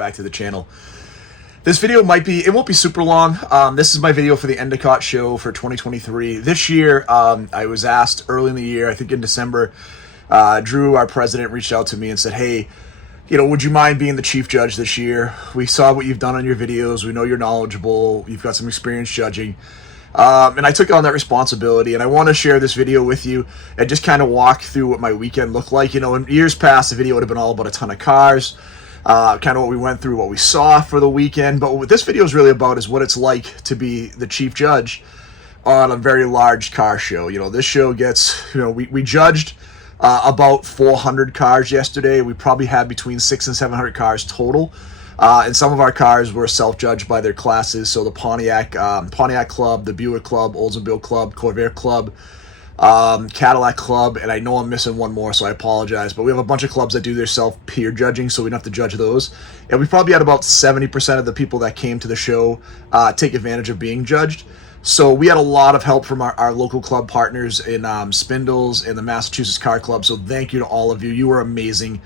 back to the channel. This video it won't be super long. This is my video for the Endicott show for 2023. This year, I was asked early in the year, I think in December, Drew, our president, reached out to me and said, hey, would you mind being the chief judge this year? We saw what you've done on your videos. We know you're knowledgeable. You've got some experience judging. And I took on that responsibility, and I want to share this video with you and just kind of walk through what my weekend looked like. In years past, the video would have been all about a ton of cars, kind of what we went through, what we saw for the weekend. But what this video is really about is what it's like to be the chief judge on a very large car show. This show gets, we judged about 400 cars yesterday. We probably had between 600 and 700 cars total. And some of our cars were self-judged by their classes. So the Pontiac Club, the Buick Club, Oldsmobile Club, Corvair Club, Cadillac Club, and I know I'm missing one more, so I apologize. But we have a bunch of clubs that do their self-peer judging, so we don't have to judge those. And we probably had about 70% of the people that came to the show take advantage of being judged. So we had a lot of help from our local club partners in Spindles and the Massachusetts Car Club. So thank you to all of you. You were amazing.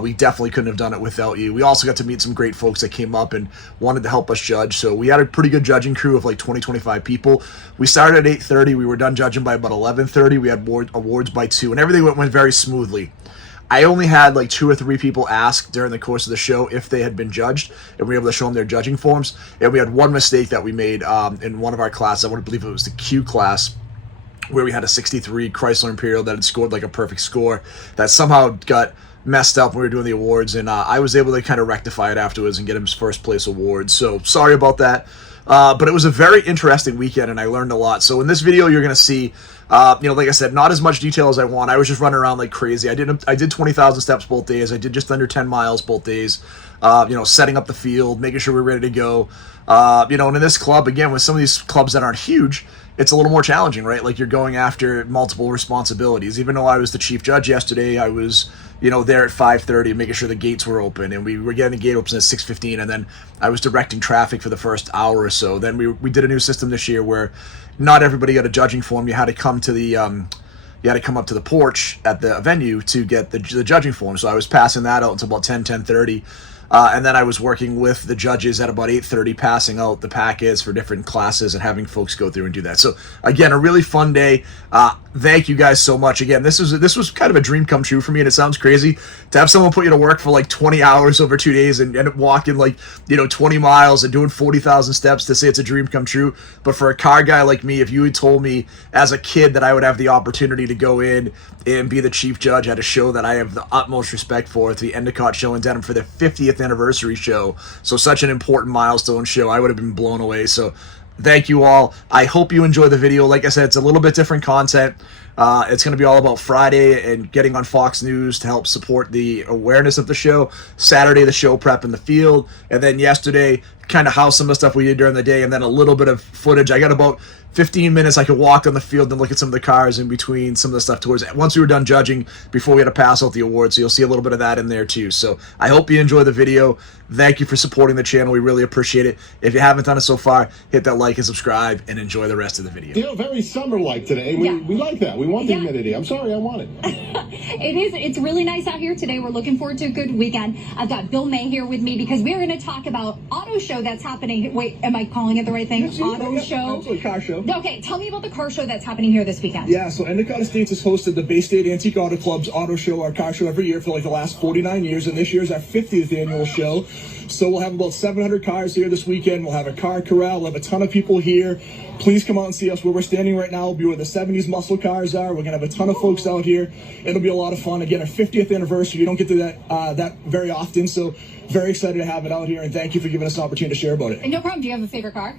We definitely couldn't have done it without you. We also got to meet some great folks that came up and wanted to help us judge. So we had a pretty good judging crew of like 25 people. We started at 8:30. We were done judging by about 11:30. We had awards by 2, and everything went very smoothly. I only had like 2 or 3 people ask during the course of the show if they had been judged, and we were able to show them their judging forms. And we had one mistake that we made in one of our classes. I want to believe it was the Q class, where we had a 63 Chrysler Imperial that had scored like a perfect score that somehow got messed up when we were doing the awards, and I was able to kind of rectify it afterwards and get him his first place award. So sorry about that. But it was a very interesting weekend, and I learned a lot. So in this video, you're going to see, like I said, not as much detail as I want. I was just running around like crazy. I did 20,000 steps both days. I did just under 10 miles both days, setting up the field, making sure we're ready to go. And in this club, again, with some of these clubs that aren't huge, it's a little more challenging, right? Like you're going after multiple responsibilities. Even though I was the chief judge yesterday, I was, there at 5:30, making sure the gates were open, and we were getting the gate open at 6:15, and then I was directing traffic for the first hour or so. Then we did a new system this year where not everybody got a judging form. You had to come to the you had to come up to the porch at the venue to get the judging form. So I was passing that out until about 10:30. And then I was working with the judges at about 8:30, passing out the packets for different classes and having folks go through and do that. So again, a really fun day. Thank you guys so much. Again, this was kind of a dream come true for me, and it sounds crazy to have someone put you to work for like 20 hours over 2 days and walking like 20 miles and doing 40,000 steps to say it's a dream come true. But for a car guy like me, if you had told me as a kid that I would have the opportunity to go in and be the chief judge at a show that I have the utmost respect for, the Endicott show in Denham for their 50th anniversary show, so such an important milestone show, I would have been blown away. So thank you all. I hope you enjoy the video. Like I said, it's a little bit different content. It's going to be all about Friday and getting on Fox News to help support the awareness of the show. Saturday, the show prep in the field. And then yesterday, kind of how some of the stuff we did during the day, and then a little bit of footage. I got about 15 minutes I could walk on the field and look at some of the cars in between some of the stuff towards once we were done judging before we had to pass out the awards. So you'll see a little bit of that in there too. So I hope you enjoy the video. Thank you for supporting the channel. We really appreciate it. If you haven't done it so far, hit that like and subscribe and enjoy the rest of the video. Very summer-like today. We like that. We want the humidity. I'm sorry, I want it. It's really nice out here today. We're looking forward to a good weekend. I've got Bill May here with me because we're going to talk about auto show that's happening. Wait, am I calling it the right thing? Yes, auto show? Absolutely, car show. Okay, tell me about the car show that's happening here this weekend. Yeah, so Endicott Estates has hosted the Bay State Antique Auto Club's auto show, our car show, every year for like the last 49 years, and this year's our 50th annual show. So we'll have about 700 cars here this weekend. We'll have a car corral. We'll have a ton of people here. Please come out and see us. Where we're standing right now will be where the 70s muscle cars are. We're going to have a ton of folks out here. It'll be a lot of fun. Again, our 50th anniversary. You don't get to that very often, so very excited to have it out here, and thank you for giving us an opportunity to share about it. No problem. Do you have a favorite car?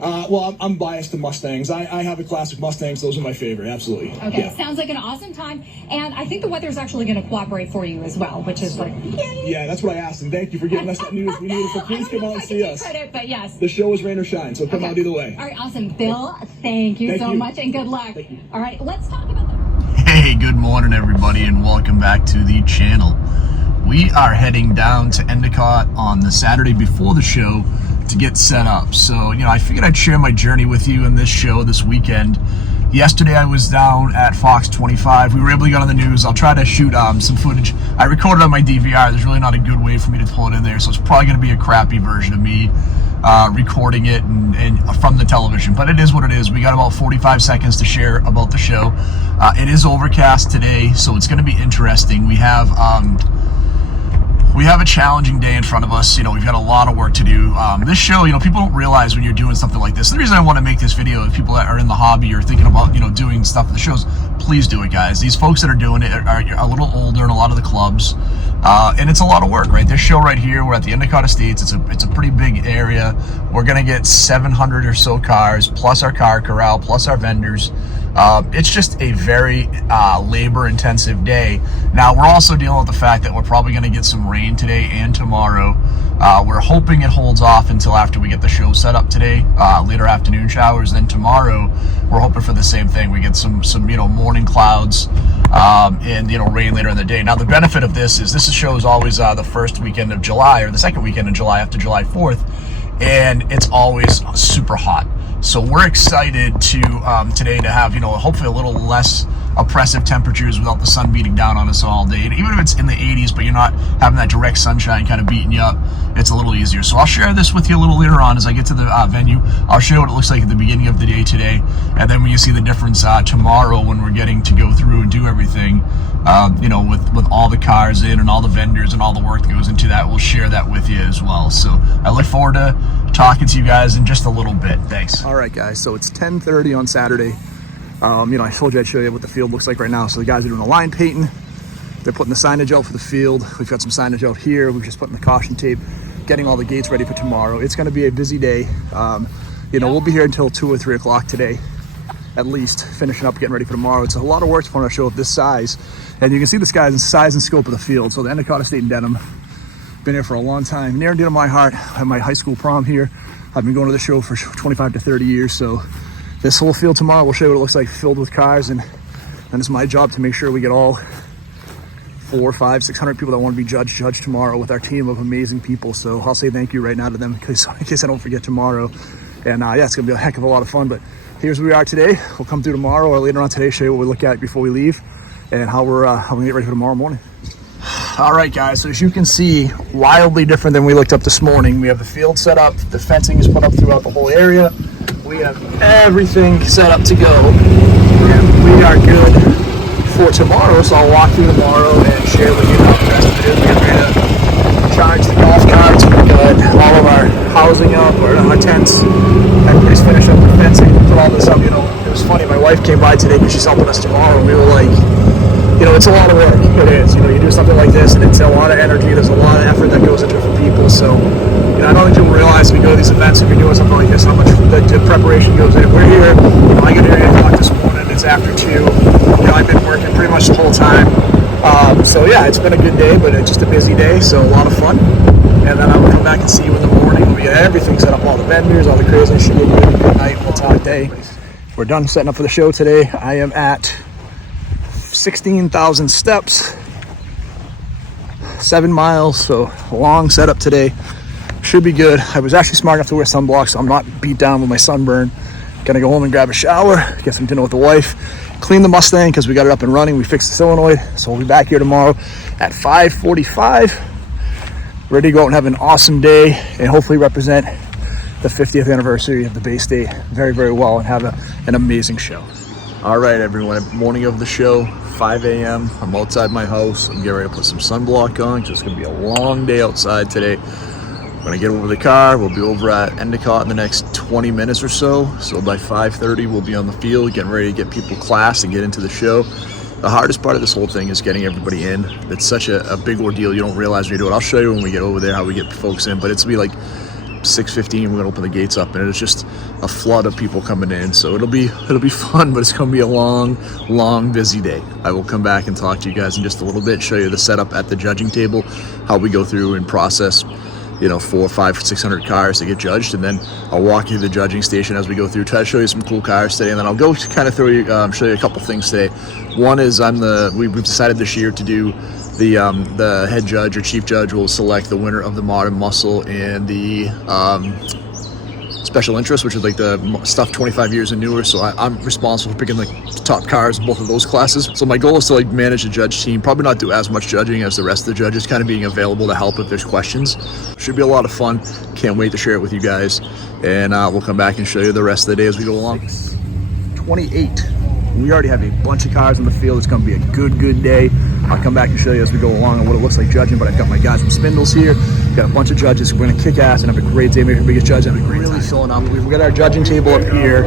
Well, I'm biased to Mustangs. I have a classic Mustangs. Those are my favorite, absolutely. Okay, yeah. Sounds like an awesome time. And I think the weather's actually going to cooperate for you as well, which is like, yay! Yeah, that's what I asked, and thank you for giving us that news. We need it, so please come out and see us. Credit, but yes. The show is rain or shine, so come out either way. All right, awesome. Bill, thank you so much, and good luck. Thank you. All right, let's talk about Hey, good morning, everybody, and welcome back to the channel. We are heading down to Endicott on the Saturday before the show to get set up. So, I figured I'd share my journey with you in this show this weekend. Yesterday I was down at Fox 25. We were able to get on the news. I'll try to shoot some footage. I recorded on my DVR. There's really not a good way for me to pull it in there, so it's probably going to be a crappy version of me recording it and from the television. But it is what it is. We got about 45 seconds to share about the show. It is overcast today, so it's going to be interesting. We have a challenging day in front of us. You know, we've got a lot of work to do. This show, you know, people don't realize when you're doing something like this. The reason I want to make this video, if people that are in the hobby or thinking about, you know, doing stuff for the shows, please do it, guys. These folks that are doing it are a little older in a lot of the clubs, and it's a lot of work, right? This show right here, we're at the Endicott Estates. It's a pretty big area. We're gonna get 700 or so cars, plus our car corral, plus our vendors. It's just a very labor-intensive day. Now, we're also dealing with the fact that we're probably going to get some rain today and tomorrow. We're hoping it holds off until after we get the show set up today, later afternoon showers. Then tomorrow, we're hoping for the same thing. We get some you know, morning clouds and, you know, rain later in the day. Now, the benefit of this show is always the first weekend of July or the second weekend of July after July 4th, and it's always super hot. So we're excited to today to have, you know, hopefully a little less oppressive temperatures without the sun beating down on us all day. And even if it's in the 80s, but you're not having that direct sunshine kind of beating you up, it's a little easier. So I'll share this with you a little later on as I get to the venue. I'll show you what it looks like at the beginning of the day today. And then when you see the difference tomorrow when we're getting to go through and do everything, you know, with all the cars in and all the vendors and all the work that goes into that, we'll share that with you as well. So I look forward to talking to you guys in just a little bit. Thanks. All right, guys, so it's 10:30 on Saturday. You know, I told you I'd show you what the field looks like right now. So the guys are doing the line painting. They're putting the signage out for the field. We've got some signage out here. We're just putting the caution tape, getting all the gates ready for tomorrow. It's going to be a busy day. You know, we'll be here until 2 or 3 o'clock today, at least, finishing up, getting ready for tomorrow. It's a lot of work to put on a show of this size. And you can see the size and scope of the field. So the Endicott Estate in Denham, been here for a long time. Near and dear to my heart. I had my high school prom here. I've been going to the show for 25 to 30 years. So this whole field tomorrow, we'll show you what it looks like, filled with cars. And it's my job to make sure we get all 400, 500, 600 people that want to be judged tomorrow with our team of amazing people. So I'll say thank you right now to them in case I don't forget tomorrow. And yeah, it's going to be a heck of a lot of fun. But here's where we are today. We'll come through tomorrow or later on today, show you what we look at before we leave and how we're going to get ready for tomorrow morning. All right, guys, so as you can see, wildly different than we looked up this morning. We have the field set up. The fencing is put up throughout the whole area. We have everything set up to go. And we are good for tomorrow. So I'll walk through tomorrow and share with you how the rest of it is. We're going to charge the golf carts. We've got all of our housing up, our tents. Everybody's finished up the fencing, put all this up. You know, it was funny. My wife came by today because she's helping us tomorrow. And we were like, you know, it's a lot of work. It is. You know, you do something like this, and it's a lot of energy. There's a lot of effort that goes into it for people. So, you know, I don't think you'll realize when you go to these events, if you're doing something like this, how much the preparation goes in. We're here. You know, I got here at 8 o'clock this morning. It's after 2. You know, I've been working pretty much the whole time. So yeah, it's been a good day, but it's just a busy day. So a lot of fun. And then I will come back and see you in the morning. We get everything set up, all the vendors, all the crazy shit. Good night. We'll talk day. We're done setting up for the show today. I am at 16,000 steps, 7 miles, so long setup today. Should be good. I was actually smart enough to wear sunblock, so I'm not beat down with my sunburn. Gonna go home and grab a shower, get some dinner with the wife, clean the Mustang because we got it up and running. We fixed the solenoid, so we'll be back here tomorrow at 5:45, ready to go out and have an awesome day and hopefully represent the 50th anniversary of the Bay State very, very well and have an amazing show. All right, everyone, morning of the show, 5 a.m. I'm outside my house. I'm getting ready to put some sunblock on because it's going to be a long day outside today. I'm going to get over the car. We'll be over at Endicott in the next 20 minutes or so. So by 5:30, we'll be on the field, getting ready to get people classed and get into the show. The hardest part of this whole thing is getting everybody in. It's such a big ordeal. You don't realize when you do it. I'll show you when we get over there how we get folks in, but it's going to be like 6:15, we're gonna open the gates up, and it's just a flood of people coming in. So it'll be fun, but it's gonna be a long busy day. I will come back and talk to you guys in just a little bit, show you the setup at the judging table, how we go through and process, you know, 400, 500, 600 cars to get judged, and then I'll walk you to the judging station as we go through, try to show you some cool cars today, and then I'll go kind of show you a couple things today. One is we've decided this year to do the head judge or chief judge will select the winner of the Modern Muscle and the special interest, which is like the stuff 25 years and newer. So I'm responsible for picking like the top cars in both of those classes. So my goal is to like manage the judge team, probably not do as much judging as the rest of the judges, kind of being available to help if there's questions. Should be a lot of fun. Can't wait to share it with you guys, and we'll come back and show you the rest of the day as we go along. 28. We already have a bunch of cars in the field. It's going to be a good day. I'll come back and show you as we go along on what it looks like judging, but I've got my guys from Spindles here. We've got a bunch of judges. We're going to kick ass and have a great day. Maybe the biggest judge, have a great time. Really filling up. We've got our judging table up here.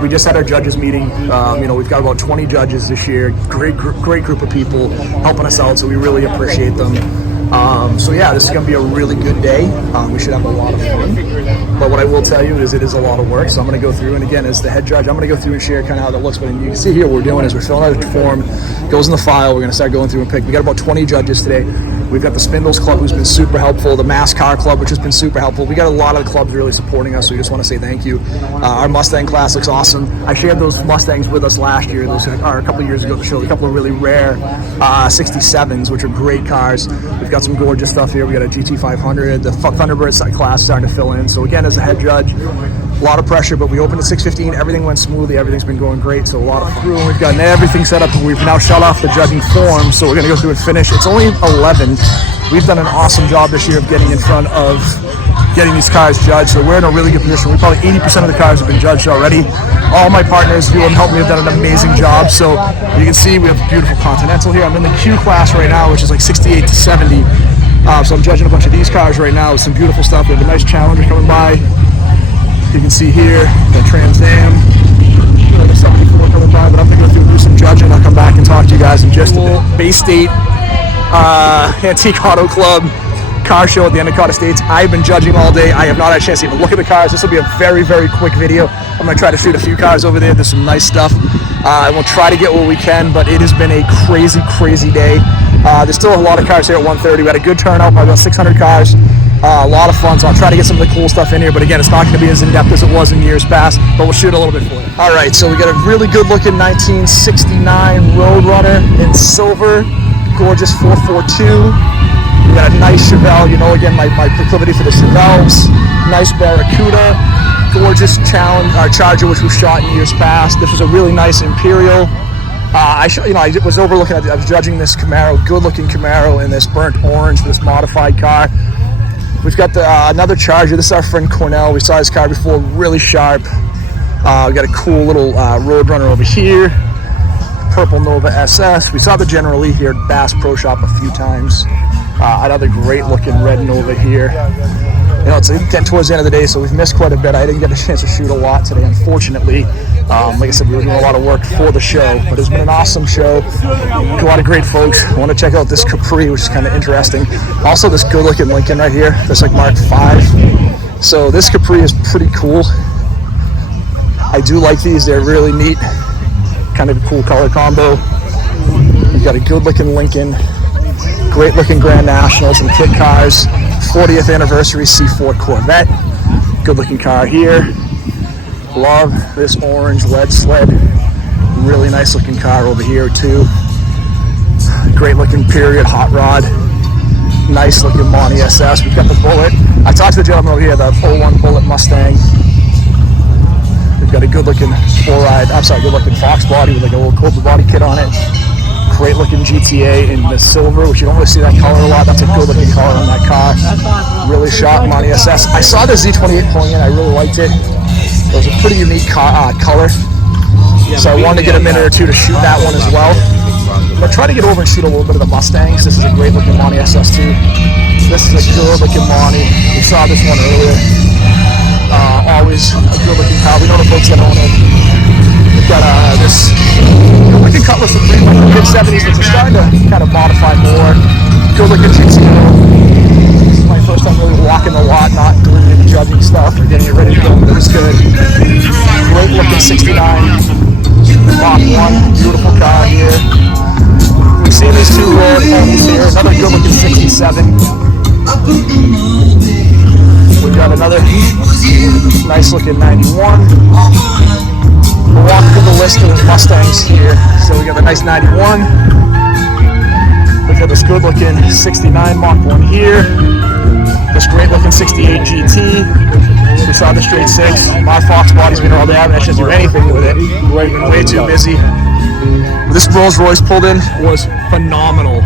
We just had our judges meeting. We've got about 20 judges this year. Great group of people helping us out, so we really appreciate them. So yeah, this is going to be a really good day. We should have a lot of fun. But what I will tell you is it is a lot of work. So I'm going to go through, and again, as the head judge, I'm going to go through and share kind of how that looks. But you can see here what we're doing is we're filling out a form, goes in the file. We're going to start going through and pick. We got about 20 judges today. We've got the Spindles Club, who's been super helpful, the Mass Car Club, which has been super helpful. We got a lot of the clubs really supporting us, so we just want to say thank you. Our Mustang class looks awesome. I shared those Mustangs with us last year, those are a couple of years ago to show a couple of really rare 67s, which are great cars. We've got some gorgeous stuff here. We got a GT500, the Thunderbird class starting to fill in. So again, as a head judge, a lot of pressure, but we opened at 6:15. Everything went smoothly. Everything's been going great, so a lot of fun. We've gotten everything set up, and we've now shut off the judging form, so we're going to go through and finish. It's only 11. We've done an awesome job this year of getting in front of getting these cars judged, so we're in a really good position. We probably 80% of the cars have been judged already. All my partners who have helped me have done an amazing job. So you can see we have a beautiful Continental here. I'm in the Q class right now, which is like 68 to 70. So I'm judging a bunch of these cars right now with some beautiful stuff. We have a nice Challenger coming by. You can see here the Trans Am. The 74 coming by, but I'm going to go through and do some judging. I'll come back and talk to you guys in just a bit. Bay State Antique Auto Club car show at the Endicott Estates. I've been judging all day. I have not had a chance to even look at the cars. This will be a very quick video. I'm going to try to shoot a few cars over there. There's some nice stuff. And we'll try to get what we can, but it has been a crazy day. There's still a lot of cars here at 1:30. We had a good turnout, probably about 600 cars. A lot of fun, so I'll try to get some of the cool stuff in here, but again, it's not going to be as in-depth as it was in years past, but we'll shoot a little bit for you. All right, so we got a really good-looking 1969 Roadrunner in silver, gorgeous 442. We got a nice Chevelle, again, my proclivity for the Chevelles. Nice Barracuda, gorgeous Charger, which we've shot in years past. This was a really nice Imperial. I was overlooking, I was judging this Camaro, good-looking Camaro in this burnt orange for this modified car. We've got another Charger. This is our friend Cornell. We saw his car before, really sharp. We got a cool little Roadrunner over here. Purple Nova SS. We saw the General Lee here at Bass Pro Shop a few times. Another great looking red Nova here. It's getting towards the end of the day, so we've missed quite a bit. I didn't get a chance to shoot a lot today, unfortunately. Like I said, we were doing a lot of work for the show, but it's been an awesome show. A lot of great folks. I want to check out this Capri, which is kind of interesting. Also, this good-looking Lincoln right here. That's like Mark V. So this Capri is pretty cool. I do like these. They're really neat. Kind of a cool color combo. We've got a good-looking Lincoln. Great-looking Grand Nationals and kit cars. 40th anniversary C4 Corvette. Good-looking car here. Love this orange lead sled. Really nice looking car over here too. Great looking period hot rod. Nice looking Monty SS. We've got the Bullet. I talked to the gentleman over here, the 01 Bullet Mustang. We've got a good looking good looking Fox body with like a little Cobra body kit on it. Great looking GTA in the silver, which you don't really see that color a lot. That's a good looking color on that car. Really sharp Monty SS. I saw the Z28 pulling in. I really liked it. It was a pretty unique color, so I wanted to get a minute or two to shoot that one as well. But try to get over and shoot a little bit of the Mustangs. This is a great looking Monty SS too. This is a good looking Monty. We saw this one earlier. Always a good looking car. We know the folks that own it. We've got this Lincoln Cutlass in the mid-70s, which is starting to kind of modify more. Good looking GTO. My first time really walking the lot, not doing any judging stuff or getting it ready to go, but it was good. Great looking 69 Mach 1, beautiful car here. We've seen these two road homes here, another good looking 67. We've got another nice looking 91. We'll walk through the list of Mustangs here. So we got a nice 91. We've got this good looking 69 Mach 1 here. This great looking 68 GT. We saw the straight six. My Fox body's been all day. I haven't actually do anything with it. Way too busy. This Rolls Royce pulled in was phenomenal.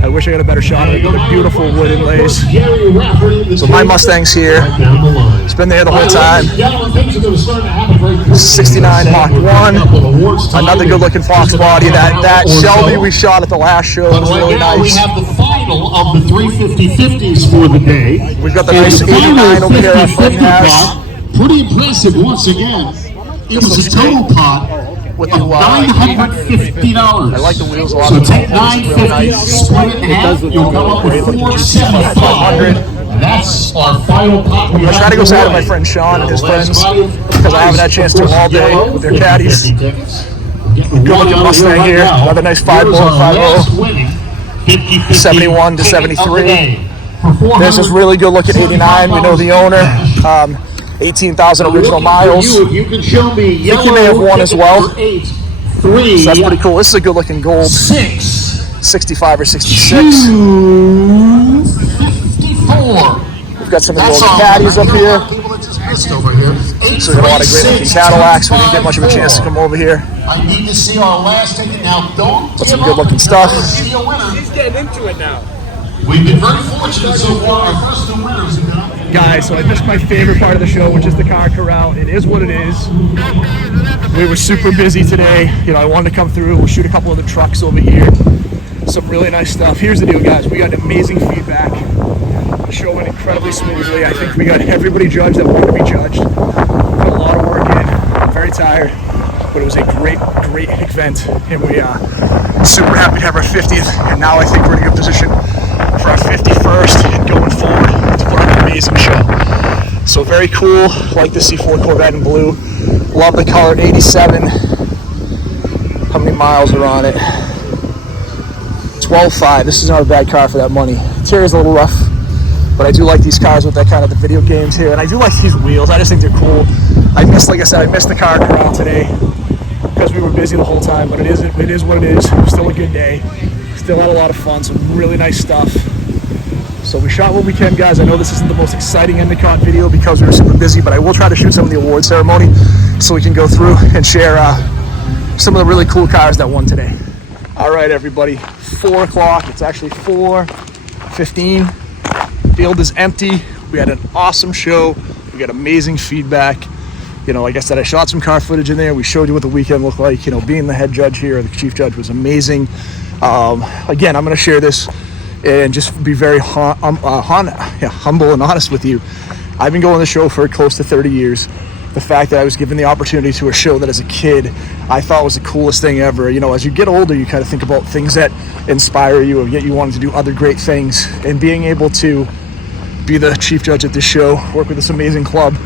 I wish I got a better shot of it. The beautiful wood inlays. So my Mustang's here. It's been there the whole time. 69 Mach 1. Another good looking Fox body. That Shelby we shot at the last show was really nice. We have the final of the 350/50s for the day. We've got the nice 89 over here our friend has. Pretty impressive once again. It was a total pot With of the $950. I like the wheels a lot. So take 950, really nice. split it in half, you'll come up with 475. That's our final pot. I try to go side of my friend Sean and his friends because I haven't had a chance to all day with their caddies. Good looking Mustang here. Another nice 5.50. 71 to 73. There's this really good looking 89. We know the owner. 18,000 original miles. You can show me I think he may have won as well. 8, So 3, that's pretty cool. This is a good looking gold 6, 65 or 66. 2, 54. We've got some of the old caddies up here. So we got a lot of great looking Cadillacs. We didn't get much of a chance to come over here. I need to see our last ticket now. Don't But some good looking stuff. see a winner. He's getting into it now. We've been very fortunate so far. Our first two winners have been up. Guys, so I missed my favorite part of the show, which is the car corral. It is what it is. We were super busy today. You know, I wanted to come through. We'll shoot a couple of the trucks over here. Some really nice stuff. Here's the deal, guys. We got amazing feedback. The show went incredibly smoothly. I think we got everybody judged that wanted to be judged. Put a lot of work in. I'm very tired, but it was a great event, and we super happy to have our 50th. And now I think we're in a good position for our 51st and going forward to put on an amazing show. So very cool. Like the C4 Corvette in blue. Love the color. 87. How many miles are on it? 12.5. This is not a bad car for that money. Interior's a little rough, but I do like these cars with that kind of the video games here, and I do like these wheels. I just think they're cool. Like I said, I missed the car corral today because we were busy the whole time, but it is what it is. Still a good day. Still had a lot of fun. Some really nice stuff. So we shot what we can, guys. I know this isn't the most exciting Endicott video because we were super busy, but I will try to shoot some of the award ceremony so we can go through and share some of the really cool cars that won today. All right, everybody. 4 o'clock. It's actually 4:15. Field is empty. We had an awesome show. We got amazing feedback. You know, like I said, I shot some car footage in there. We showed you what the weekend looked like. You know, being the head judge here, the chief judge, was amazing. Again, I'm going to share this and just be very humble and honest with you. I've been going the show for close to 30 years. The fact that I was given the opportunity to a show that as a kid I thought was the coolest thing ever. You know, as you get older, you kind of think about things that inspire you and get you wanting to do other great things. And being able to be the chief judge at this show, work with this amazing club,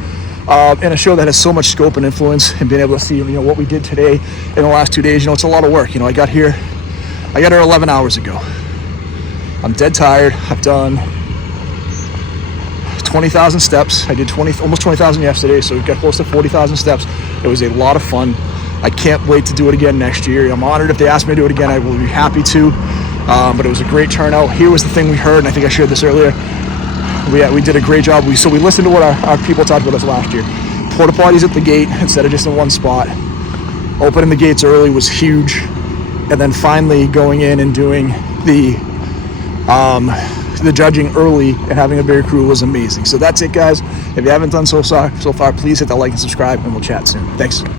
in a show that has so much scope and influence, and being able to see, you know, what we did today in the last 2 days, you know, it's a lot of work. You know, I got here 11 hours ago. I'm dead tired. I've done 20,000 steps. I did almost 20,000 yesterday, so we've got close to 40,000 steps. It was a lot of fun. I can't wait to do it again next year. I'm honored if they ask me to do it again. I will be happy to. But it was a great turnout. Here was the thing we heard, and I think I shared this earlier. We did a great job. So we listened to what our people talked about us last year. Porta potties at the gate instead of just in one spot. Opening the gates early was huge, and then finally going in and doing the judging early and having a bigger crew was amazing. So that's it, guys. If you haven't done so far, please hit that like and subscribe, and we'll chat soon. Thanks.